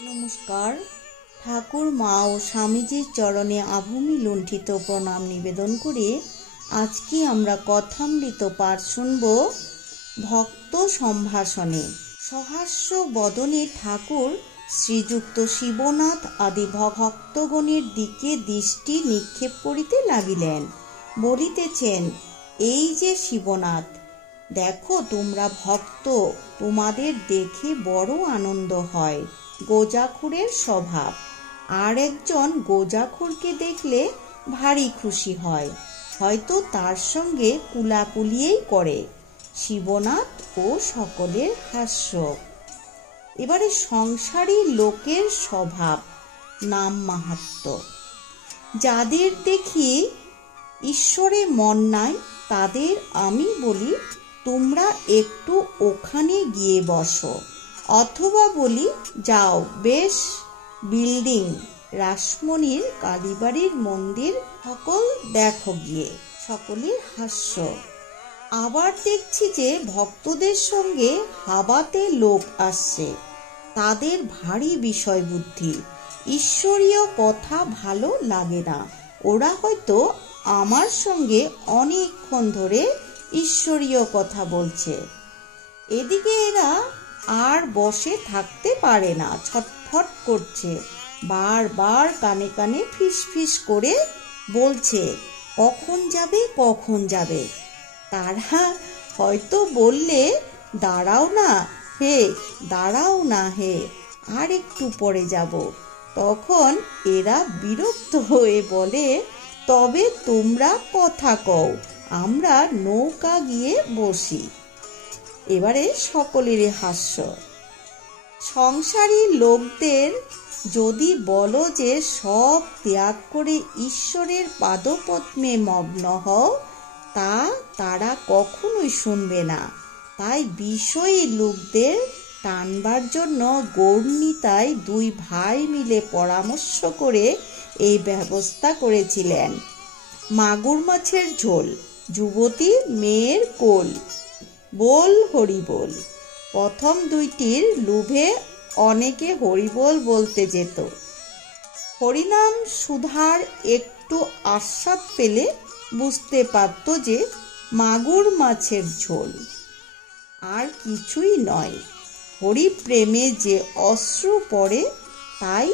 নমস্কার। ঠাকুর মা ও স্বামীজির চরণে আভূমি লুণ্ঠিত প্রণাম নিবেদন করে আজকে আমরা কথামৃত পাঠ শুনব ভক্ত সম্ভাষণে। সহাস্য বদনে ঠাকুর শ্রীযুক্ত শিবনাথ আদি ভক্তগণের দিকে দৃষ্টি নিক্ষেপ করিতে লাগিলেন। বলিতেছেন, এই যে শিবনাথ, দেখো তোমরা ভক্ত, তোমাদের দেখে বড় আনন্দ হয়। গোজাখুরের স্বভাব, আর একজন গোজাখুরকে দেখলে ভারী খুশি হয়, হয়তো তার সঙ্গে কুলাকুলিয়েই করে। শিবনাথ ও সকলের হাস্য। এবারে সংসারী লোকের স্বভাব, নাম মাহাত্ম্য। যাদের দেখি ঈশ্বরে মন নাই, তাদের আমি বলি, তোমরা একটু ওখানে গিয়ে বসো, অথবা বলি, যাও বেশ বিল্ডিং, রাসমণির, কালীবাড়ির মন্দির সকল দেখো গিয়ে। সকলের হাস্য। আবার দেখছি যে ভক্তদের সঙ্গে হাবাতে লোক আসছে, তাদের ভারী বিষয় বুদ্ধি, ঈশ্বরীয় কথা ভালো লাগে না। ওরা হয়তো আমার সঙ্গে অনেকক্ষণ ধরে ঈশ্বরীয় কথা বলছে, এদিকে এরা আর বসে থাকতে পারে না, ছটফট করছে, বারবার কানে কানে ফিস ফিস করে বলছে, কখন যাবে কখন যাবে। তারা হয়তো বললে, দাঁড়াও না হে, দাঁড়াও না হে, আর একটু পরে যাব। তখন এরা বিরক্ত হয়ে বলে, তবে তোমরা কথা কও, আমরা নৌকা গিয়ে বসি। এবারে সকলেরই হাস্য। সংসারী লোকদের যদি বলো যে সব ত্যাগ করে ঈশ্বরের পাদপদ্মে মগ্ন হও, তা তারা কখনোই শুনবে না। তাই বিষয়ী লোকদের টানবার জন্য গৌরনীতাই দুই ভাই মিলে পরামর্শ করে এই ব্যবস্থা করেছিলেন। মাগুর মাছের ঝোল, যুবতী মেয়ের কোল, বল হরিবোল। প্রথম দুইটির লোভে অনেকে হরিবোল বলতে যেত। হরিনাম সুধার একটু আস্বাদ পেলে বুঝতে পারত যে মাগুর মাছের ঝোল, আর কিছুই নয়। হরিপ্রেমে যে অশ্রু পড়ে, তাই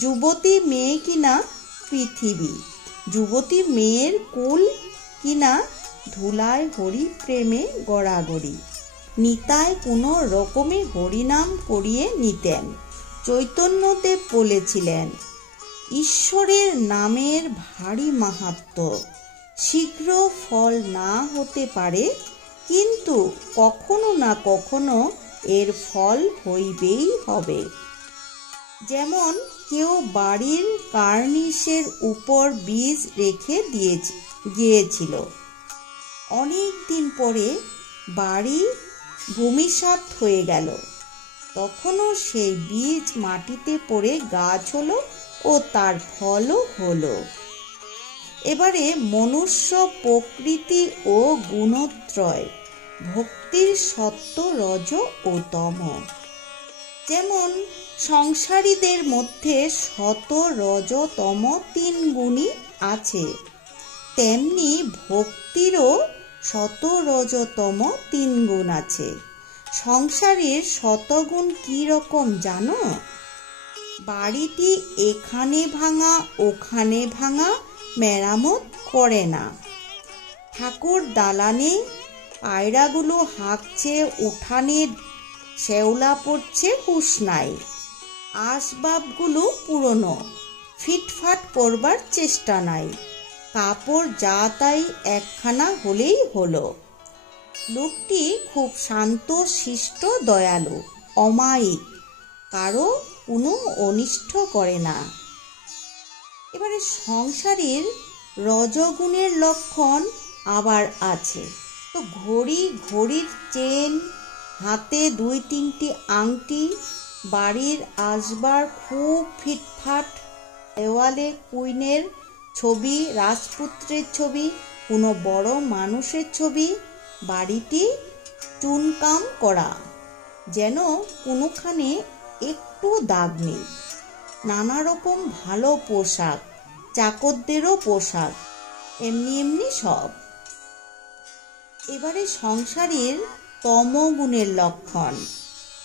যুবতী মেয়ে কিনা পৃথিবী, যুবতী মেয়ের কুল কিনা ধুলায় হরি প্রেমে গড়াগড়ি। নিতাই কোনো রকমে হরিনাম করিয়ে নিতেন। চৈতন্যদেব বলেছিলেন, ঈশ্বরের নামের ভারী মাহাত্ম্য, শীঘ্র ফল না হতে পারে, কিন্তু কখনো না কখনো এর ফল হইবেই হবে। যেমন কেউ বাড়ির কার্নিশের উপর বীজ রেখে গিয়েছিল, অনেক দিন পরে বাড়ি ভূমিসাৎ হয়ে গেল, তখনও সেই বীজ মাটিতে পড়ে গাছ হলো ও তার ফলও হলো। এবারে মনুষ্য প্রকৃতি ও গুণত্রয়, ভক্তির সত্য, রজ ও তম। যেমন সংসারীদের মধ্যে সত, রজ, তম তিন গুণই আছে, তেমনি ভক্তিরও সত, রজ, তম তিন গুণ আছে। সংসারের শতগুণ কি রকম জানো? বাড়িটি এখানে ভাঙা ওখানে ভাঙা, মেরামত করে না। ঠাকুর দালানে পায়রাগুলো হাঁকছে, উঠানে শ্যাওলা পড়ছে, হুঁশ নাই। আসবাবগুলো পুরনো, ফিটফাট করবার চেষ্টা নাই। কাপড় যা তাই একখানা হলেই হলো। লোকটি খুব শান্ত, শিষ্ট, দয়ালু, অমায়িক, কারো কোনো অনিষ্ট করে না। এবারে সংসারের রজগুণের লক্ষণ আবার আছে। তো ঘড়ির চেন, হাতে 2-3টি আংটি, বাড়ির আসবার খুব ফিটফাট, দেওয়ালে কুইনের ছবি, রাজপুত্রের ছবি, কোনো বড় মানুষের ছবি, বাড়িটি চুনকাম করা, যেন কোনোখানে একটু একটু দাগ নেই। নানা রকম ভালো পোশাক, চাকরদেরও পোশাক, এমনি এমনি সব। এবারে সংসারের তমগুণের লক্ষণ।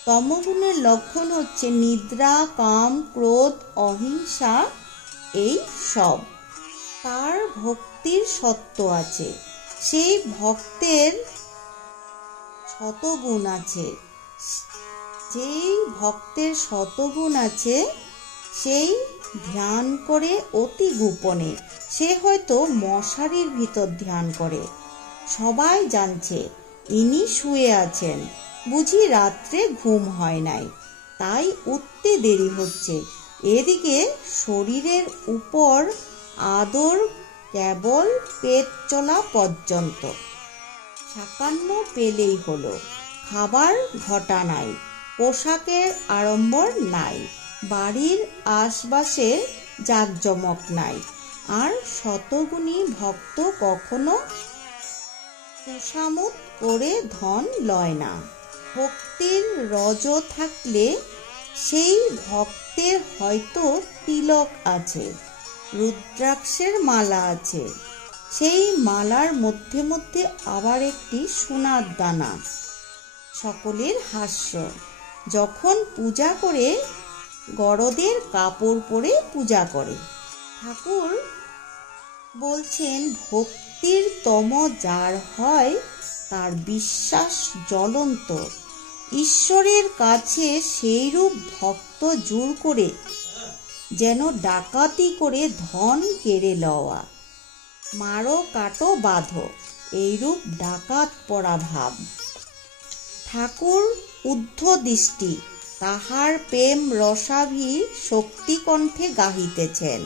তমগুণের লক্ষণ হচ্ছে নিদ্রা, কাম, ক্রোধ, অহিংসা, এই সব। তার ভক্তির সত্ত্ব আছে, সেই ভক্তের শতগুণ আছে। যেই ভক্তের শতগুণ আছে সেই ধ্যান করে অতি গোপনে। সে হয়তো মশারির ভিতর ধ্যান করে, সবাই জানছে ইনি শুয়ে আছেন, বুঝি রাত্রে ঘুম হয় নাই, তাই উঠতে দেরি হচ্ছে। এদিকে শরীরের উপর আদর কেবল পেট চলা পর্যন্ত। সাকান্ন পেলেই হলো, খাবার ঘটা নাই, পোশাকের আড়ম্বর নাই, বাড়ির আশপাশে জাঁকজমক নাই। আর শতগুণী ভক্ত কখনো তুষামুত করে ধন লয় না। ভক্তির রজ থাকলে সেই ভক্তের হয়তো তিলক আছে, রুদ্রাক্ষের মালা আছে, সেই মালার মধ্যে মধ্যে আবার একটি সোনার দানা। সকলের হাস্য। যখন পূজা করে গরদের কাপড় পরে পূজা করে। ঠাকুর বলছেন ভক্তির তম যার হয় তার বিশ্বাস জ্বলন্ত। ঈশ্বরের কাছে সেইরূপ ভক্ত জোর করে যেন ডাকাতি করে ধন কেড়ে লওয়া। মারো কাটো বাঁধো, এইরূপ ডাকাত পড়া ভাব। ঠাকুর ঊর্ধ্বদৃষ্টি, তাহার প্রেম রসাভি শক্তি কণ্ঠে গাহিতেছেন।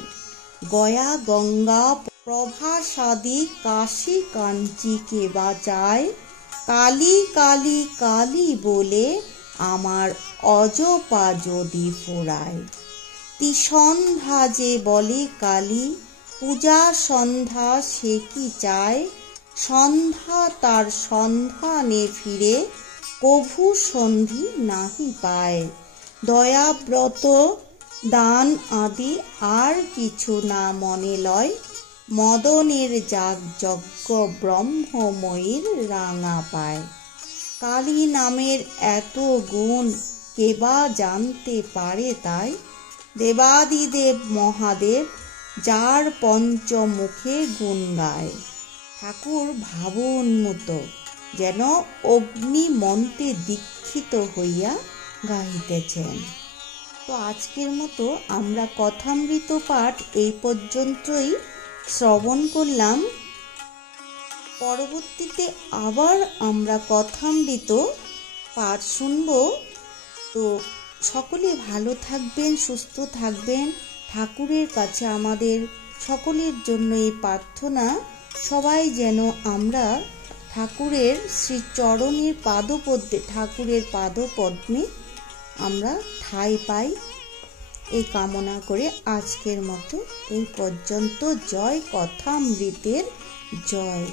গয়া গঙ্গা প্রভাসাদি কাশী কাঞ্চি কে বাঁচায়, কালী কালী কালী বলে আমার অজপা যদি ফুরায়। তিসন্ধ্যা যে বলে কালী, পূজা সন্ধ্যা সে কি চায়, সন্ধ্যা তার সন্ধানে ফিরে, কভু সন্ধি নাহি পায়। দয়াব্রত দান আদি আর কিছু না মনে লয়, মদনের যাগযজ্ঞ ব্রহ্মময়ীর রাঙা পায়। কালী নামের এত গুণ কেবা জানতে পারে তাই, দেবাদিদেব মহাদেব যার পঞ্চমুখে গুণ গায়। ঠাকুর ভাবোন্মত্ত, যেন অগ্নি মন্ত্রে দীক্ষিত হইয়া গাহিতেছেন। তো আজকের মতো আমরা কথামৃত পাঠ এই পর্যন্তই শ্রবণ করলাম। পরবর্তীতে আবার আমরা কথামৃত পাঠ শুনব। তো সকলে ভালো থাকবেন, সুস্থ থাকবেন। ঠাকুরের কাছে আমাদের সকলের জন্য এই প্রার্থনা, সবাই যেন আমরা ঠাকুরের শ্রীচরণের পাদপদ্মে, ঠাকুরের পাদপদ্মে আমরা ঠাঁই পাই, এই কামনা করে আজকের মতো এই পর্যন্ত। জয় কথামৃতের জয়।